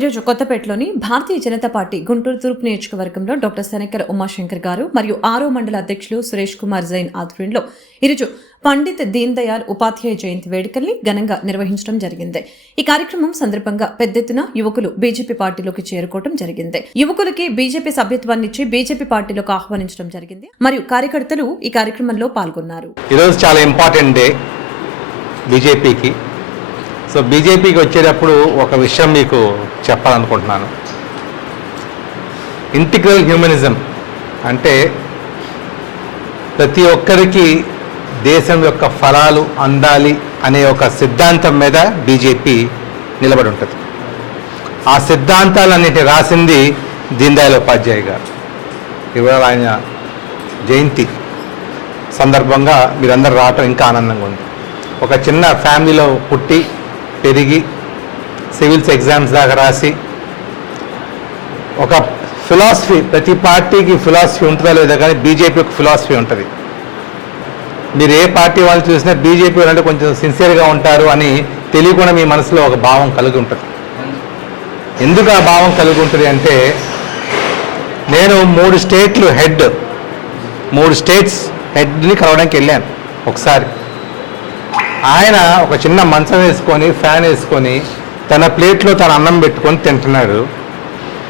ఈరోజు కొత్తపేటలోని భారతీయ జనతా పార్టీ గుంటూరు తూర్పు నియోజకవర్గంలో డాక్టర్ శనకర్ ఉమాశంకర్ గారు మరియు ఆరో మండల అధ్యక్షులు సురేష్ కుమార్ జైన్ ఆధ్వర్యంలో ఈరోజు పండిత్ దీన్ దయాళ్ ఉపాధ్యాయ జయంతి వేడుకల్ని ఘనంగా నిర్వహించడం జరిగింది. ఈ కార్యక్రమం సందర్భంగా పెద్ద ఎత్తున యువకులు బీజేపీ పార్టీలోకి చేరుకోవడం జరిగింది. యువకులకి బీజేపీ సభ్యత్వాన్ని ఇచ్చి బీజేపీ పార్టీలోకి ఆహ్వానించడం జరిగింది. మరియు కార్యకర్తలు ఈ కార్యక్రమంలో పాల్గొన్నారు. ఈరోజు చాలా ఇంపార్టెంట్ డే బీజేపీకి. సో బీజేపీకి వచ్చేటప్పుడు ఒక విషయం మీకు చెప్పాలనుకుంటున్నాను. ఇంటిగ్రల్ హ్యూమనిజం అంటే ప్రతి ఒక్కరికి దేశం యొక్క ఫలాలు అందాలి అనే ఒక సిద్ధాంతం మీద బీజేపీ నిలబడి ఉంటుంది ఆ సిద్ధాంతాలన్నిటి రాసింది దీన్దయాల్ ఉపాధ్యాయ గారు. ఇవాళ ఆయన జయంతి సందర్భంగా మీరందరూ రావటం ఇంకా ఆనందంగా ఉంది. ఒక చిన్న ఫ్యామిలీలో పుట్టి పెరిగి సివిల్స్ ఎగ్జామ్స్ దాకా రాసి ఒక ఫిలాసఫీ ప్రతి పార్టీకి ఫిలాసఫీ ఉంటుందో లేదో కానీ బీజేపీ ఒక ఫిలాసఫీ ఉంటుంది. మీరు ఏ పార్టీ వాళ్ళు చూసినా బీజేపీ అంటే కొంచెం సిన్సియర్గా ఉంటారు అని తెలియకుండా మీ మనసులో ఒక భావం కలిగి ఉంటుంది. ఎందుకు ఆ భావం కలిగి ఉంటుంది అంటే నేను మూడు స్టేట్లు హెడ్ మూడు స్టేట్స్ హెడ్ని కలవడానికి వెళ్ళాను ఒకసారి. ఆయన ఒక చిన్న మంచం వేసుకొని ఫ్యాన్ వేసుకొని తన ప్లేట్లో తన అన్నం పెట్టుకొని తింటున్నాడు.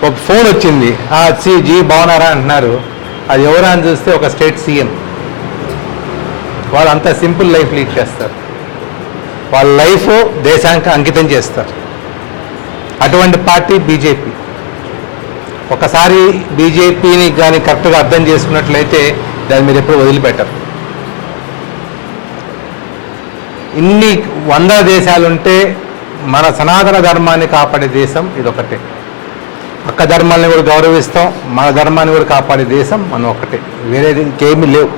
ఒక ఫోన్ వచ్చింది. ఆ సి జీ బాగున్నారా అంటున్నారు. అది ఎవరా అని చూస్తే ఒక స్టేట్ సీఎం. వాళ్ళు అంత సింపుల్ లైఫ్ లీడ్ చేస్తారు. వాళ్ళ లైఫ్ దేశానికి అంకితం చేస్తారు. అటువంటి పార్టీ బీజేపీ. ఒకసారి బీజేపీని కానీ కరెక్ట్గా అర్థం చేసుకున్నట్లయితే దాన్ని మీరు ఎప్పుడు వదిలిపెట్టరు. ఇన్ని వందల దేశాలుంటే మన సనాతన ధర్మాన్ని కాపాడే దేశం ఇదొకటే. పక్క ధర్మాన్ని కూడా గౌరవిస్తాం మన ధర్మాన్ని కూడా కాపాడే దేశం మనం ఒకటే. వేరేది ఇంకేమీ లేవు.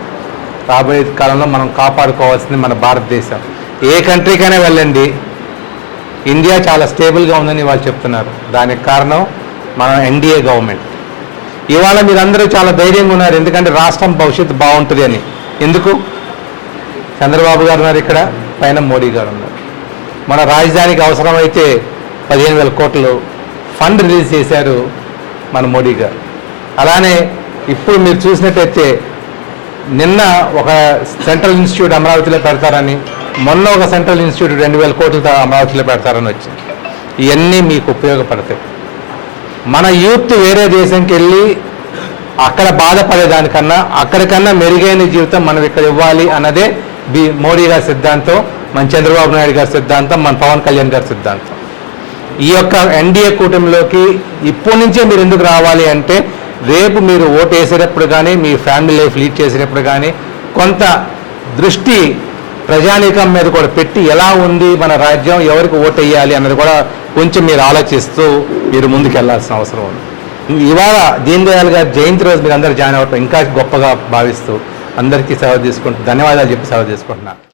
రాబోయే కాలంలో మనం కాపాడుకోవాల్సింది మన భారతదేశం. ఏ కంట్రీకైనా వెళ్ళండి. ఇండియా చాలా స్టేబుల్గా ఉందని వాళ్ళు చెప్తున్నారు. దానికి కారణం మన ఎన్డీఏ గవర్నమెంట్. ఇవాళ మీరందరూ చాలా ధైర్యంగా ఉన్నారు. ఎందుకంటే రాష్ట్రం భవిష్యత్తు బాగుంటుంది అని. ఎందుకు? చంద్రబాబు గారు ఉన్నారు ఇక్కడ పైన మోడీ గారు ఉన్నారు. మన రాజధానికి అవసరమైతే పదిహేను వేల కోట్లు ఫండ్ రిలీజ్ చేశారు మన మోడీ గారు. అలానే ఇప్పుడు మీరు చూసినట్టయితే నిన్న ఒక సెంట్రల్ ఇన్స్టిట్యూట్ అమరావతిలో పెడతారని మొన్న ఒక సెంట్రల్ ఇన్స్టిట్యూట్ రెండు వేల కోట్లతో అమరావతిలో పెడతారని వచ్చింది. ఇవన్నీ మీకు ఉపయోగపడతాయి. మన యూత్ వేరే దేశంకి వెళ్ళి అక్కడ బాధపడేదానికన్నా అక్కడికన్నా మెరుగైన జీవితం మనం ఇక్కడ ఇవ్వాలి అన్నదే బి మోడీ గారి సిద్ధాంతం మన చంద్రబాబు నాయుడు గారి సిద్ధాంతం మన పవన్ కళ్యాణ్ గారి సిద్ధాంతం. ఈ యొక్క ఎన్డీఏ కూటమిలోకి ఇప్పటి నుంచే మీరు ఎందుకు రావాలి అంటే రేపు మీరు ఓటు వేసేటప్పుడు కానీ మీ ఫ్యామిలీ లైఫ్ లీడ్ చేసేటప్పుడు కానీ కొంత దృష్టి ప్రజానీకం మీద కూడా పెట్టి ఎలా ఉంది మన రాజ్యం ఎవరికి ఓటు వేయాలి అన్నది కూడా కొంచెం మీరు ఆలోచిస్తూ మీరు ముందుకెళ్ళాల్సిన అవసరం ఉంది. ఇవాళ దీన్ దయాళ్ గారి జయంతి రోజు మీరు అందరూ జాయిన్ అవ్వటం ఇంకా గొప్పగా భావిస్తూ అందరికీ సేవ తీసుకుంటూ ధన్యవాదాలు చెప్పి సేవ తీసుకుంటున్నాను